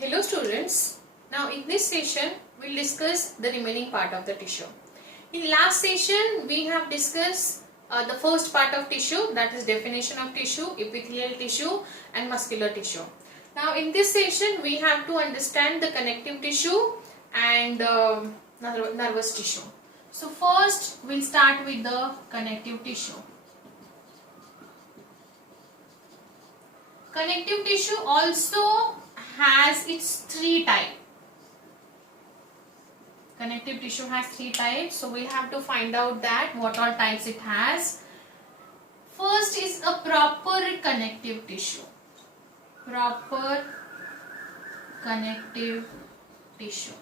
Hello students, now in this session we will discuss the remaining part of the tissue. In last session we have discussed the first part of tissue, that is definition of tissue, epithelial tissue and muscular tissue. Now in this session we have to understand the connective tissue and nervous tissue. So first we will start with the connective tissue. Connective tissue also has its three types. Connective tissue has three types, so we'll have to find out that what all types it has. First is a proper connective tissue. Proper connective tissue.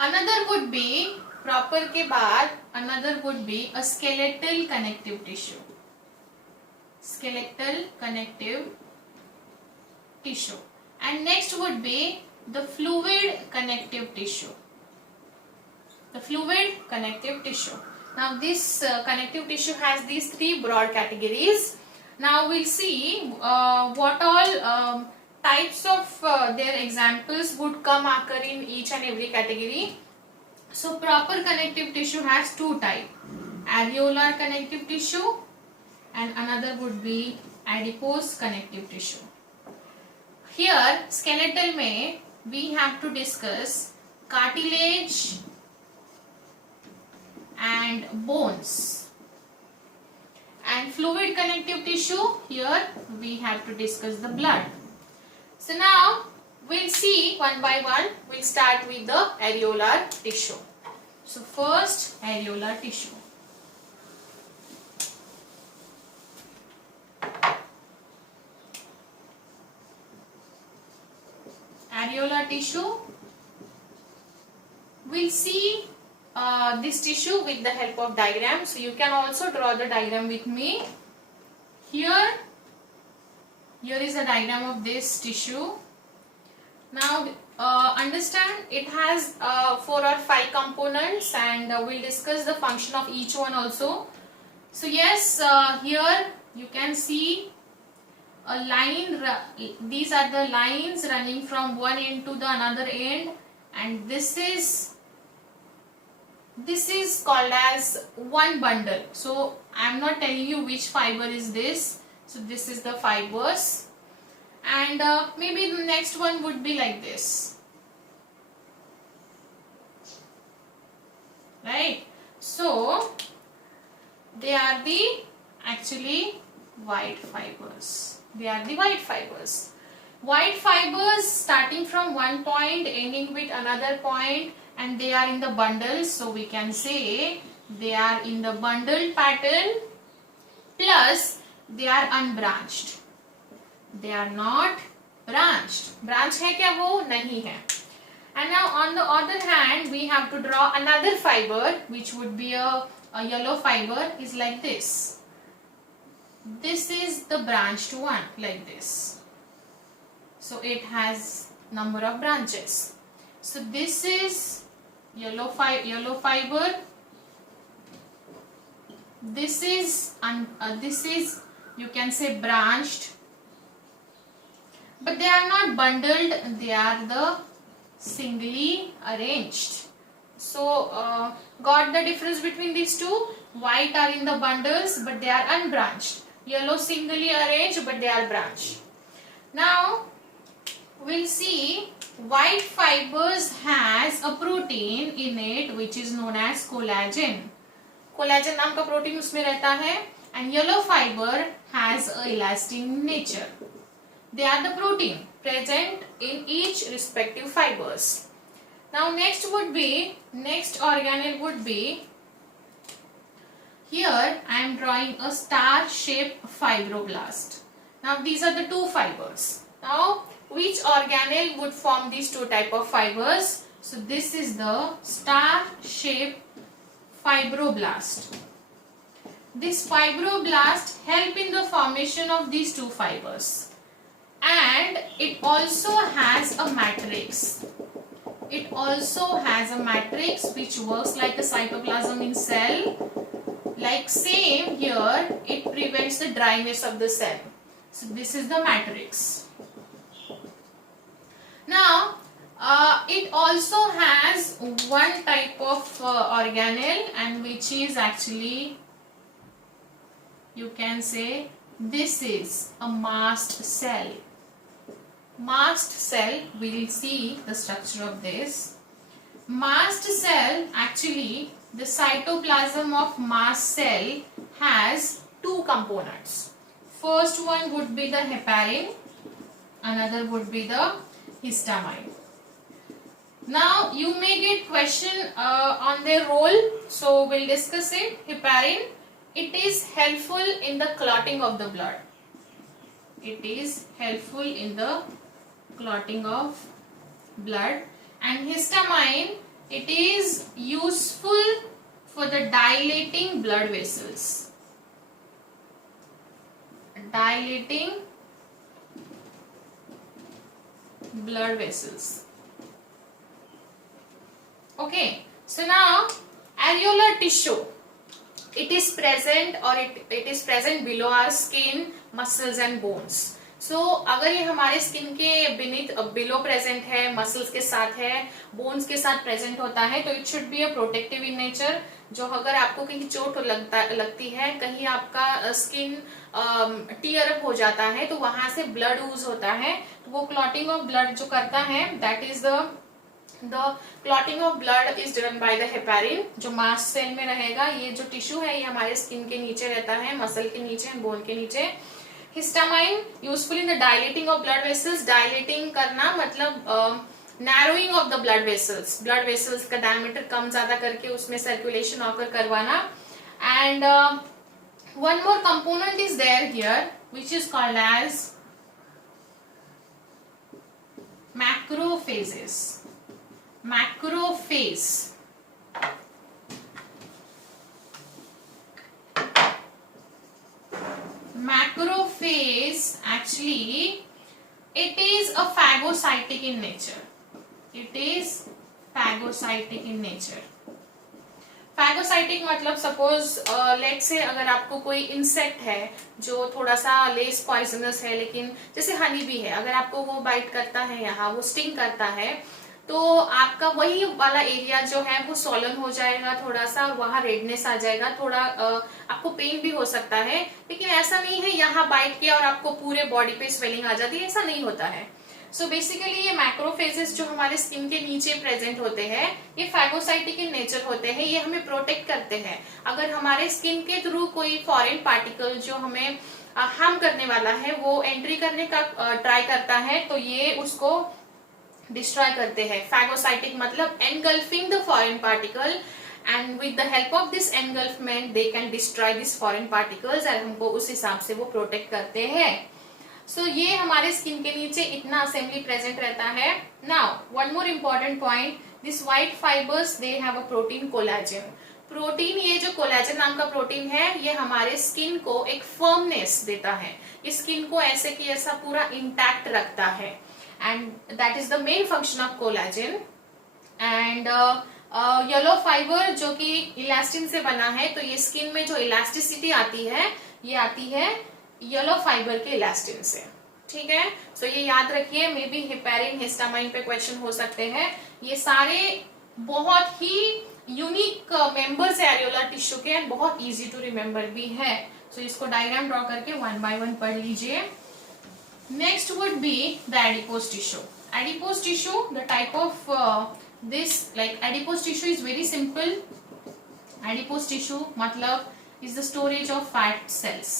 Another would be proper के बाद another would be a skeletal connective tissue. Skeletal connective tissue. And next would be the fluid connective tissue. The fluid connective tissue. Now this connective tissue has these three broad categories. Now we'll see what all types of their examples would come occur in each and every category. So proper connective tissue has two types. Areolar connective tissue and another would be adipose connective tissue. Here skeletal में we have to discuss cartilage and bones, and fluid connective tissue, here we have to discuss the blood. So now we'll see one by one. We'll start with the areolar tissue. So first areolar tissue. Areolar tissue, we'll see this tissue with the help of diagram. So you can also draw the diagram with me. Here is a diagram of this tissue. Now understand it has 4 or 5 components, and we'll discuss the function of each one also. So yes, here you can see a line. These are the lines running from one end to the another end, and this is called as one bundle. So I am not telling you which fiber is this. So this is the fibers, and maybe the next one would be like this, right? So they are the actually white fibers. They are the white fibers. White fibers starting from one point ending with another point, and they are in the bundles. So we can say they are in the bundle pattern, plus they are unbranched. They are not branched. Branch है क्या वो? नहीं है. And now on the other hand we have to draw another fiber, which would be a yellow fiber, is like this. This is the branched one, like this. So it has number of branches. So this is yellow fiber. This is you can say branched, but they are not bundled. They are the singly arranged. So got the difference between these two? White are in the bundles, but they are unbranched. Yellow singly arranged, but they are branched. Now we'll see white fibers has a protein in it which is known as collagen. Collagen नाम का प्रोटीन उसमें रहता है, and yellow fiber has a elastic nature. They are the protein present in each respective fibers. Now next organelle would be, here I am drawing a star-shaped fibroblast. Now these are the two fibers. Now which organelle would form these two type of fibers? So this is the star-shaped fibroblast. This fibroblast help in the formation of these two fibers, and it also has a matrix. It also has a matrix which works like a cytoplasm in cell. Like same here, it prevents the dryness of the cell. So this is the matrix. also has one type of organelle, and which is actually, you can say, this is a mast cell. Mast cell, we will see the structure of this. Mast cell, actually the cytoplasm of mast cell has two components. First one would be the heparin, another would be the histamine. Now you may get question on their role, so we'll discuss it. Heparin, it is helpful in the clotting of the blood. It is helpful in the clotting of blood. And histamine, it is useful for the dilating blood vessels. Dilating blood vessels. Okay, so now areolar tissue, it is present, or it is present below our skin, muscles and bones. So अगर ये हमारे स्किन के below present है, मसल्स के साथ है, बोन्स के साथ प्रेजेंट होता है, तो it should be a protective in nature. जो अगर आपको कहीं चोट लगती है, कहीं आपका स्किन टीयर अप हो जाता है, तो वहां से ब्लड यूज होता है, तो वो क्लॉटिंग ऑफ ब्लड जो करता है, that is the clotting of blood is driven by the heparin, जो मास्ट सेल में रहेगा. ये जो टिश्यू है, ये हमारे स्किन के नीचे रहता है, मसल के नीचे, बोन के नीचे. Histamine useful in the dilating of blood vessels. Dilating करना मतलब narrowing of the blood vessels. Blood vessels का डायमीटर कम ज्यादा करके उसमें सर्कुलेशन ऑकर करवाना. And one more component is there here, which is called as macrophages. Macrophage. Macrophage, actually it is a phagocytic in nature. It is phagocytic in nature. Phagocytic मतलब suppose let से अगर आपको कोई इंसेक्ट है जो थोड़ा सा लेस पॉइजनस है, लेकिन जैसे हनी भी है, अगर आपको वो बाइट करता है, यहाँ वो स्टिंग करता है, तो आपका वही वाला एरिया जो है वो सॉलन हो जाएगा थोड़ा सा, और वहां रेडनेस आ जाएगा, थोड़ा आपको पेन भी हो सकता है. लेकिन ऐसा नहीं है यहाँ बाइट किया और आपको पूरे बॉडी पे स्वेलिंग आ जाती है, ऐसा नहीं होता है. सो बेसिकली ये मैक्रोफेजेस जो हमारे स्किन के नीचे प्रेजेंट होते हैं, ये फैगोसाइटिक इन नेचर होते हैं. ये हमें प्रोटेक्ट करते हैं. अगर हमारे स्किन के थ्रू कोई फॉरेन पार्टिकल जो हमें हार्म करने वाला है, वो एंट्री करने का ट्राई करता है, तो ये उसको डिस्ट्रॉय करते हैं. फैगोसाइटिक मतलब engulfing the foreign particle, and with the help of this engulfment they can destroy this foreign particles, और हमको उस हिसाब से वो प्रोटेक्ट करते हैं. सो ये हमारे स्किन के नीचे इतना असेंबली प्रेजेंट रहता है. Now one more important point, this white fibres they have a protein collagen. Protein, ये जो कोलेजन नाम का प्रोटीन है, ये हमारे स्किन को एक फर्मनेस देता है. ये स्किन को ऐसे कि ऐसा पूरा इंटैक्ट रखता है, and that is the main function of collagen. and yellow fibre जो कि इलास्टिन से बना है, तो ये स्किन में जो इलास्टिसिटी आती है, ये आती है येलो फाइबर के इलास्टिन से. ठीक है, सो ये याद रखिए. मे बी हेपेरिन, हिस्टामाइन पे क्वेश्चन हो सकते हैं. ये सारे बहुत ही यूनिक मेंबर्स है एरियोलर टिश्यू के, एंड बहुत इजी टू रिमेम्बर भी है. सो इसको डायग्राम ड्रॉ करके वन बाय वन पढ़ लीजिए. Next would be the adipose tissue. Adipose tissue, the type of this, like adipose tissue is very simple. Adipose tissue मतलब is the storage of fat cells.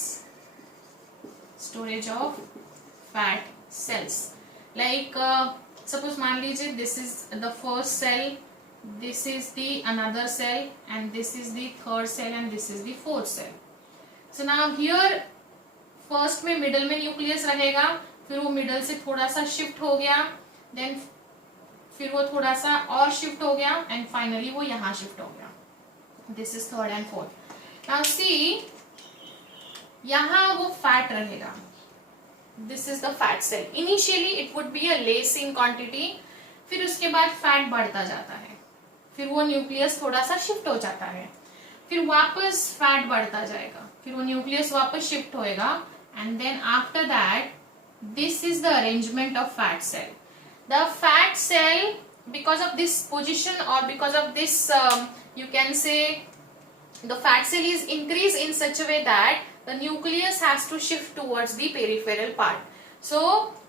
Storage of fat cells. Like suppose मान लीजिए this is the first cell, this is the another cell, and this is the third cell, and this is the fourth cell. So now here first में मिडल में न्यूक्लियस रहेगा, फिर वो मिडल से थोड़ा सा शिफ्ट हो गया, देन फिर वो थोड़ा सा और शिफ्ट हो गया, एंड फाइनली वो यहाँ शिफ्ट हो गया. This is third and fourth. Now see, यहाँ वो फैट रहेगा. This is the fat cell. Initially it would be a less in quantity, फिर उसके बाद फैट बढ़ता जाता है, फिर वो न्यूक्लियस थोड़ा सा शिफ्ट हो जाता है, फिर वापस फैट बढ़ता जाएगा, फिर वो न्यूक्लियस वापस शिफ्ट होएगा, and then after that this is the arrangement of fat cell. The fat cell because of this position or because of this you can say the fat cell is increased in such a way that the nucleus has to shift towards the peripheral part. So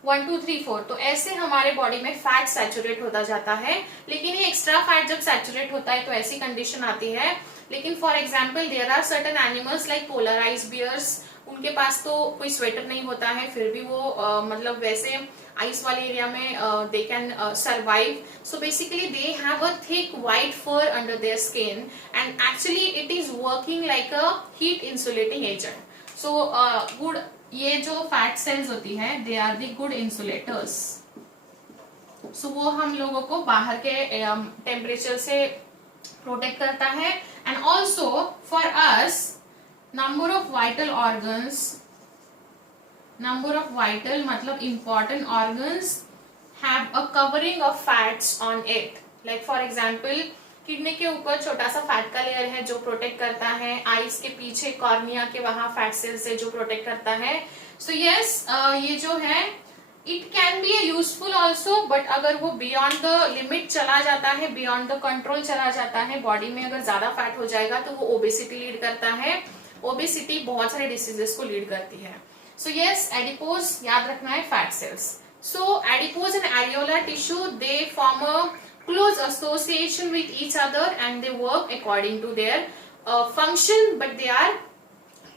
1 2 3 4 तो ऐसे हमारे बॉडी में fat saturate होता जाता है. लेकिन ये extra fat जब सैचुरेट होता है तो ऐसी कंडीशन आती है. लेकिन for example there are certain animals like polarise bears, उनके पास तो कोई स्वेटर नहीं होता है, फिर भी वो मतलब वैसे आइस वाले एरिया में they can survive. So basically they have a thick white fur under their skin and actually it is working like a heat insulating agent. So good, ये जो फैट सेल्स होती है they are the good insulators. So वो हम लोगों को बाहर के टेम्परेचर से प्रोटेक्ट करता है. And also for us number of vital organs, number of vital मतलब important organs have a covering of fats on it. Like for example kidney के ऊपर छोटा सा फैट का लेयर है जो प्रोटेक्ट करता है. आईज के पीछे कॉर्निया के वहां फैट सेल्स है जो प्रोटेक्ट करता है. सो यस, ये जो है it can be useful also, but अगर वो बियॉन्ड द लिमिट चला जाता है, बियॉन्ड द कंट्रोल चला जाता है, बॉडी में अगर ज्यादा फैट हो जाएगा तो वो ओबेसिटी लीड करता है. ओबेसिटी बहुत सारे डिसीजेस को लीड करती है. So yes, adipose याद रखना है fat cells. So adipose and areolar tissue they form a close association with each other and they work according to their function, but they are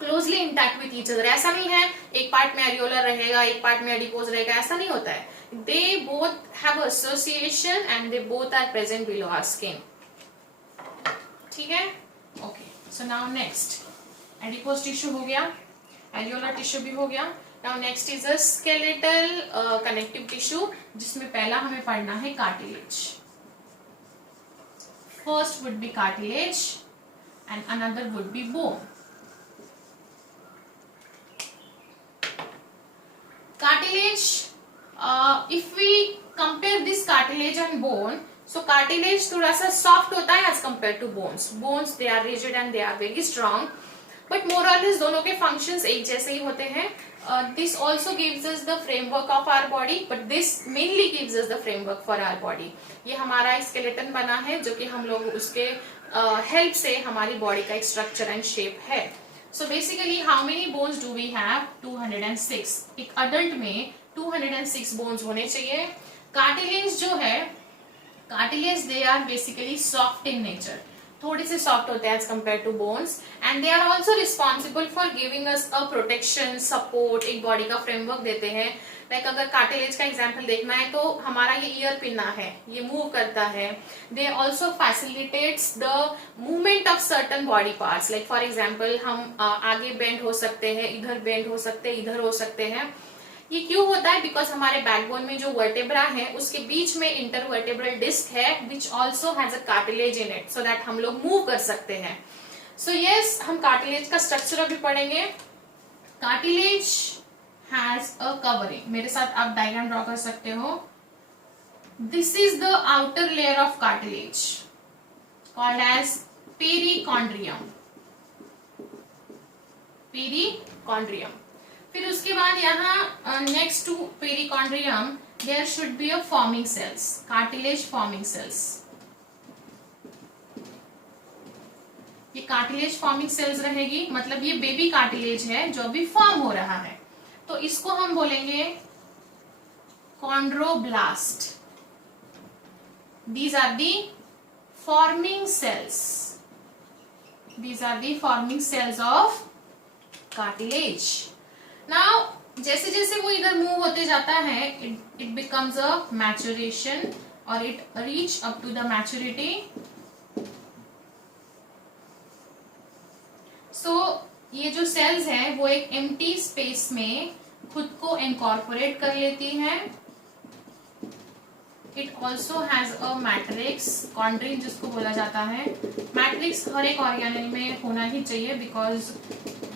closely intact with each other. ऐसा नहीं है एक पार्ट में areolar रहेगा एक पार्ट में adipose रहेगा, ऐसा नहीं होता है. They both have association and they both are present below our skin. ठीक है? Okay. So now next, adipose tissue हो गया, एरियोलर टिश्यू भी हो गया. Now next is a skeletal connective tissue, जिसमें पहला हमें पढ़ना है cartilage. First would be cartilage and another would be bone. Cartilage, if we compare this cartilage and bone, so cartilage थोड़ा सा सॉफ्ट होता है as compare to bones. Bones they are rigid and they are very strong, but more और less दोनों के फंक्शंस एक जैसे ही होते हैं. This also gives us the framework of our body, but this mainly gives us the framework for our body. ये हमारा स्केलेटन बना है जो कि हम लोग उसके हेल्प से हमारी बॉडी का एक स्ट्रक्चर एंड शेप है. So basically how many bones do we have? 206. एक अडल्ट में 206 बोन्स होने चाहिए. कार्टिलेज जो है, cartilage they are basically soft in nature, थोड़े से सॉफ्ट होते हैं as compare to bones, and they are also responsible for giving us a protection, support, एक बॉडी का फ्रेमवर्क देते हैं. लाइक अगर कार्टिलेज का एग्जांपल देखना है तो हमारा ये ईयर पिन्ना है, ये मूव करता है. They also facilitates the movement of certain body parts. Like for example हम आगे बेंड हो सकते हैं, इधर बेंड हो सकते हैं, इधर हो सकते हैं. ये क्यों होता है? बिकॉज हमारे बैकबोन में जो वर्टेब्रा है उसके बीच में इंटरवर्टेब्रल डिस्क है which also has a cartilage in it, so that हम लोग मूव कर सकते हैं. सो यस, हम कार्टिलेज का स्ट्रक्चर अभी पढ़ेंगे. Cartilage has a covering. मेरे साथ आप डायग्राम ड्रॉ कर सकते हो. This is the outer layer of cartilage called as perichondrium. Perichondrium. फिर उसके बाद यहाँ next to perichondrium there should be a forming cells, cartilage forming cells. ये कार्टिलेज फॉर्मिंग सेल्स रहेगी, मतलब ये बेबी कार्टिलेज है जो अभी फॉर्म हो रहा है, तो इसको हम बोलेंगे chondroblast. These are the forming cells, these are the forming cells of cartilage. Now जैसे जैसे वो इधर मूव होते जाता है इट बिकम्स अ मैचुरेशन और it reach up to the maturity. So ये जो सेल्स हैं वो एक एम्प्टी स्पेस में खुद को इनकॉर्पोरेट कर लेती हैं. It also has a matrix, chondrin जिसको बोला जाता है. मैट्रिक्स हर एक ऑर्गेनेल में होना ही चाहिए बिकॉज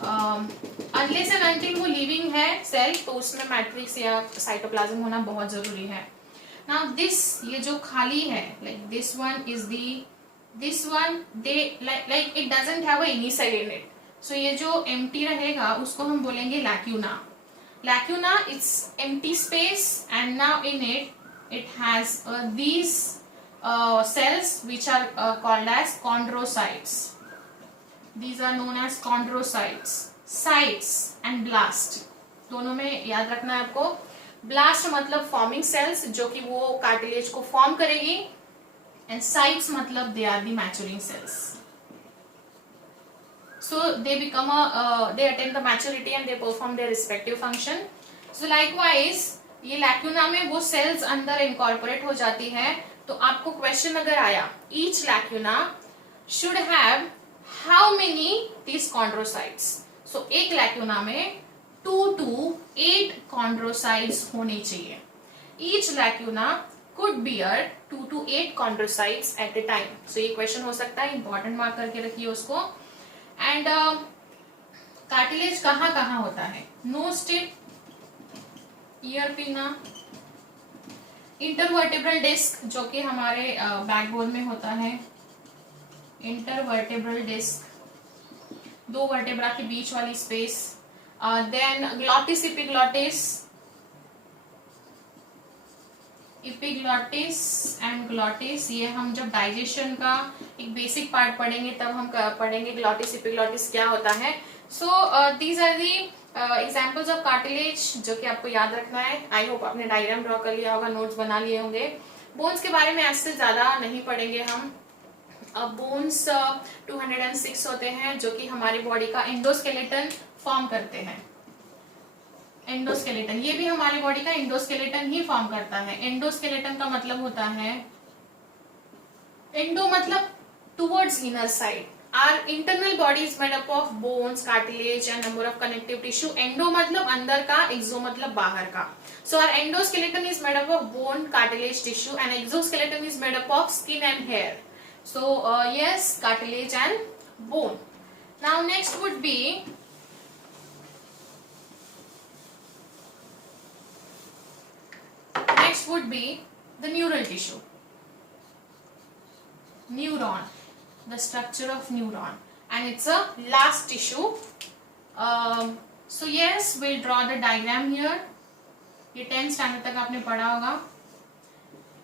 अनलेस एंड अनटिल वो लिविंग है सेल, तो उसमें मैट्रिक्स या साइटोप्लाज्म होना बहुत जरूरी है. नाउ दिस, ये जो खाली है, like this one is the, this one they like it doesn't have any cell in it. So ये जो एम्प्टी रहेगा उसको हम बोलेंगे lacuna. Lacuna it's empty space and now in it it has these cells which are called as chondrocytes. These are known as chondrocytes. Cytes and blast, दोनों में याद रखना है आपको. ब्लास्ट मतलब फॉर्मिंग सेल्स जो कि वो कार्टिलेज को फॉर्म करेगी, एंड साइट्स मतलब they are the maturing cells. So they become they attain the maturity and they perform their respective function. So likewise ये लैक्यूना में वो सेल्स अंदर इनकॉर्पोरेट हो जाती है. तो आपको क्वेश्चन अगर आया, each lacuna should have how many these chondrocytes? So एक लैक्यूना में 2 to 8 chondrocytes होने चाहिए. Each lacuna could bear 2 to 8 chondrocytes at a time. So ये क्वेश्चन हो सकता है, इंपॉर्टेंट मार्क करके रखिए उसको. एंड कार्टिलेज कहाँ कहाँ होता है? Nose tip, ear pinna, intervertebral disc जो कि हमारे बैकबोन में होता है. इंटरवर्टेब्रल डिस्क, 2 वर्टेब्रा के बीच वाली space. Then glottis, epiglottis and glottis. ये हम जब डाइजेशन का एक बेसिक पार्ट पढ़ेंगे तब हम पढ़ेंगे ग्लॉटिस इपिग्लॉटिस क्या होता है. So these are the examples of cartilage जो कि आपको याद रखना है. आई होप आपने डायग्राम ड्रॉ कर लिया होगा, नोट्स बना लिए होंगे. बोन्स के बारे में आज से ज्यादा नहीं पढ़ेंगे हम. बोन्स 206 होते हैं जो कि हमारी बॉडी का एंडोस्केलेटन फॉर्म करते हैं. एंडोस्केलेटन, ये भी हमारी बॉडी का एंडोस्केलेटन ही फॉर्म करता है. एंडोस्केलेटन का मतलब होता है, एंडो मतलब towards inner side. Our internal body is made up of bones, cartilage and number of connective tissue. Endo मतलब अंदर का, एक्सो मतलब बाहर का. So our endoskeleton is made up of bone, cartilage, tissue, and exoskeleton is made up of skin and hair. So yes, cartilage and bone. Now next would be would be the neural tissue. Neuron, the structure of neuron, and it's a last tissue. So yes, we'll draw the diagram here. ये 10th standard तक आपने पढ़ा होगा.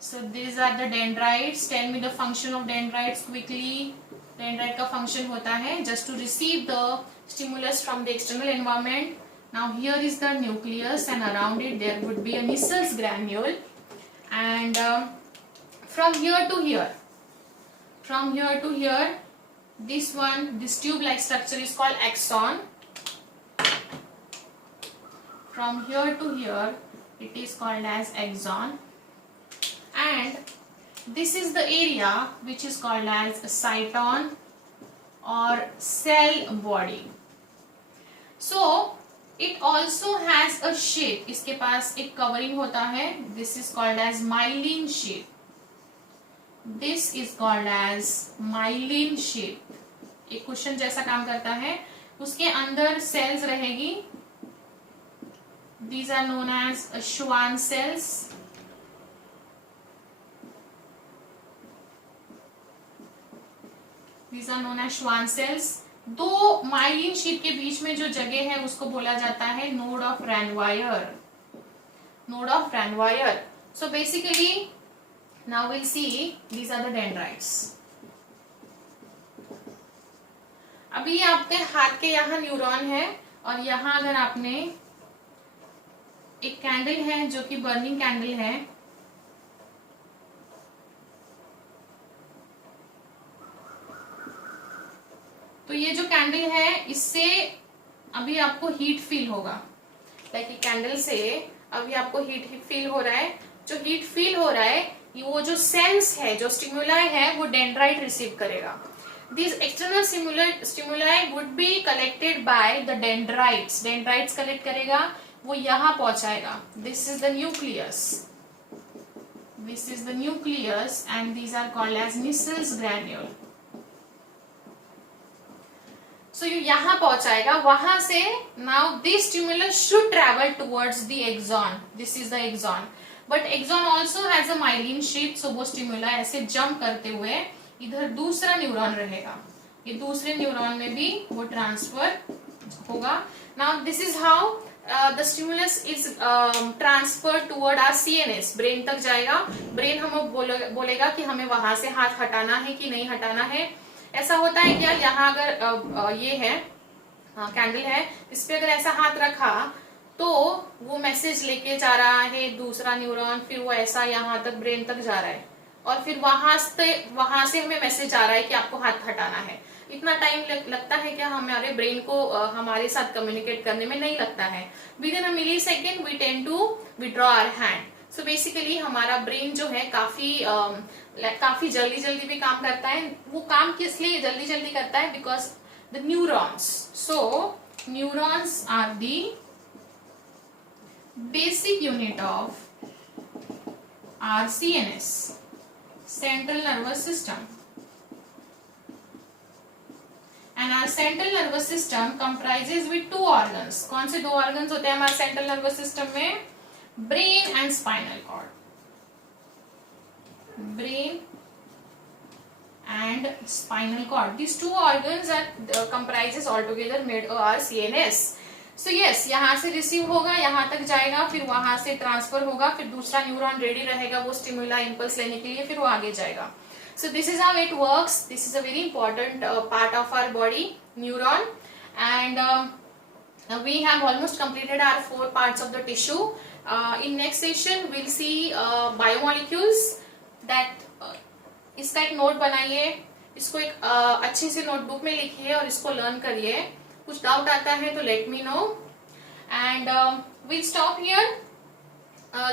So these are the dendrites. Tell me the function of dendrites quickly. Dendrite का function होता है just to receive the stimulus from the external environment. Now here is the nucleus and around it there would be a Nissel's granule. And from here to here, this tube-like structure is called axon. From here to here, it is called as axon. And this is the area which is called as a cyton or cell body. So it also has a sheath. इसके पास एक कवरिंग होता है. This is called as myelin sheath. This is called as myelin sheath. एक कुशन जैसा काम करता है. उसके अंदर सेल्स रहेगी. These are known as Schwann cells. These are known as Schwann cells. 2 myelin sheath के बीच में जो जगह है उसको बोला जाता है node of Ranvier. Node of Ranvier. So basically now will see these are the dendrites. अभी आपके हाथ के यहाँ न्यूरॉन है और यहाँ अगर आपने एक कैंडल है जो कि बर्निंग कैंडल है. तो ये जो कैंडल है इससे अभी आपको हीट फील होगा. लाइक कैंडल से अभी आपको हीट फील हो रहा है. जो हीट फील हो रहा है वो जो सेंस है, जो स्टिमुलाई है, वो डेंड्राइट रिसीव करेगा. This external stimuli would be collected by the dendrites. Dendrites collect करेगा, वो यहाँ पहुंचाएगा. This is the nucleus. This is the nucleus and these are called as Nissel's granule. So ये यहाँ पहुंचाएगा, वहां से now this stimulus should travel towards the axon. This is the axon. But axon also has a myelin sheath, so वो stimuli ऐसे jump करते हुए इधर दूसरा न्यूरॉन रहेगा. ये दूसरे न्यूरॉन में भी वो ट्रांसफर होगा. Now this is how the stimulus is transferred toward our CNS, brain तक जाएगा. ब्रेन हमें बोलेगा कि हमें वहां से हाथ हटाना है कि नहीं हटाना है. ऐसा होता है क्या, यहाँ अगर ये है कैंडल है, इस पे अगर ऐसा हाथ रखा तो वो मैसेज लेके जा रहा है दूसरा न्यूरॉन, फिर वो ऐसा यहाँ तक ब्रेन तक जा रहा है और फिर वहां से हमें मैसेज आ रहा है कि आपको हाथ हटाना है. इतना टाइम लगता है क्या हमारे ब्रेन को हमारे साथ कम्युनिकेट करने में? नहीं लगता है. Within a millisecond we tend to withdraw our hand. So basically हमारा ब्रेन जो है काफी जल्दी जल्दी भी काम करता है. वो काम किस लिए जल्दी जल्दी करता है? Because the neurons. So neurons are the basic unit of our CNS, central nervous system. And our central nervous system comprises with two organs. कौन से दो organs होते हैं हमारे central nervous system में? Brain and spinal cord. Brain and spinal cord. These two organs are comprises altogether made our CNS. So yes, यहाँ से रिसीव होगा, यहाँ तक जाएगा, फिर वहां से ट्रांसफर होगा, फिर दूसरा न्यूरॉन रेडी रहेगा वो स्टिमुला इम्पल्स लेने के लिए, फिर वो आगे जाएगा. So this is how it works. This is a very important part of our body, neuron, and we have almost completed our 4 parts of the tissue. In next session we'll see biomolecules. That इसका एक नोट बनाइए, इसको एक अच्छे से नोटबुक में लिखिए और इसको लर्न करिए. कुछ डाउट आता है तो let me know, and we'll stop here.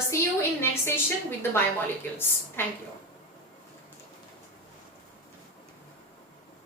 See you in next session with the biomolecules. Thank you.